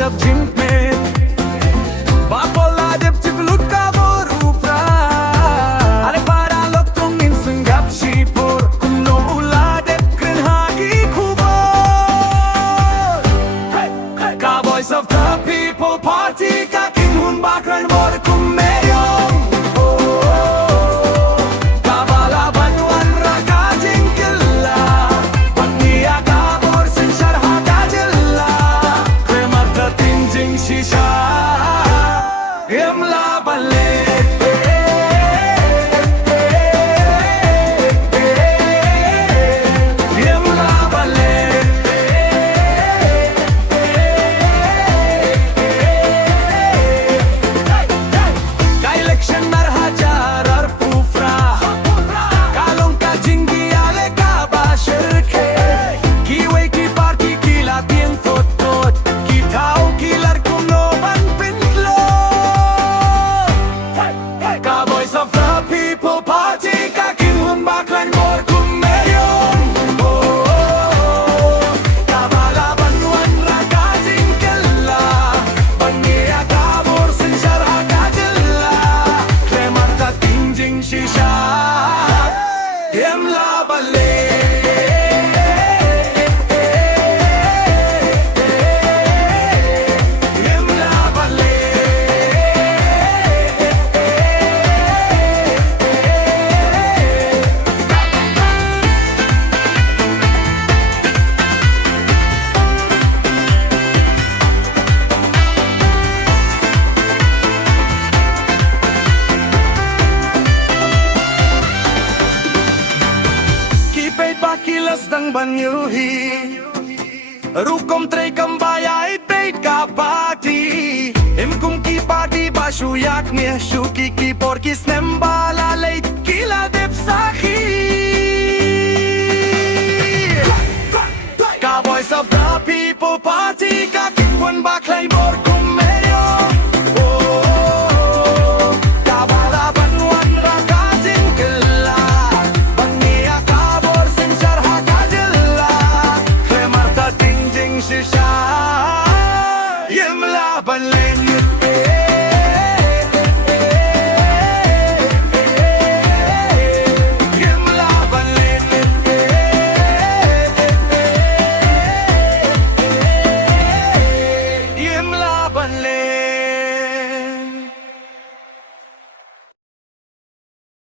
dab jingkren Bakola dab tiplut ka boru Prah Are para lok tung insung gap shipur Kumno ula dab kren hagi kubor Cowboys of the people party Kaking hun bakran bor kummeyong Kilas ng banyuhi Rukom trey kambaya itay kapati Imkum ki party ba shuyak niya Shuki ki porkis nembala late kila dip saki Cowboys of the people party Kakikwan baklay bor kumeryo Yem la ban len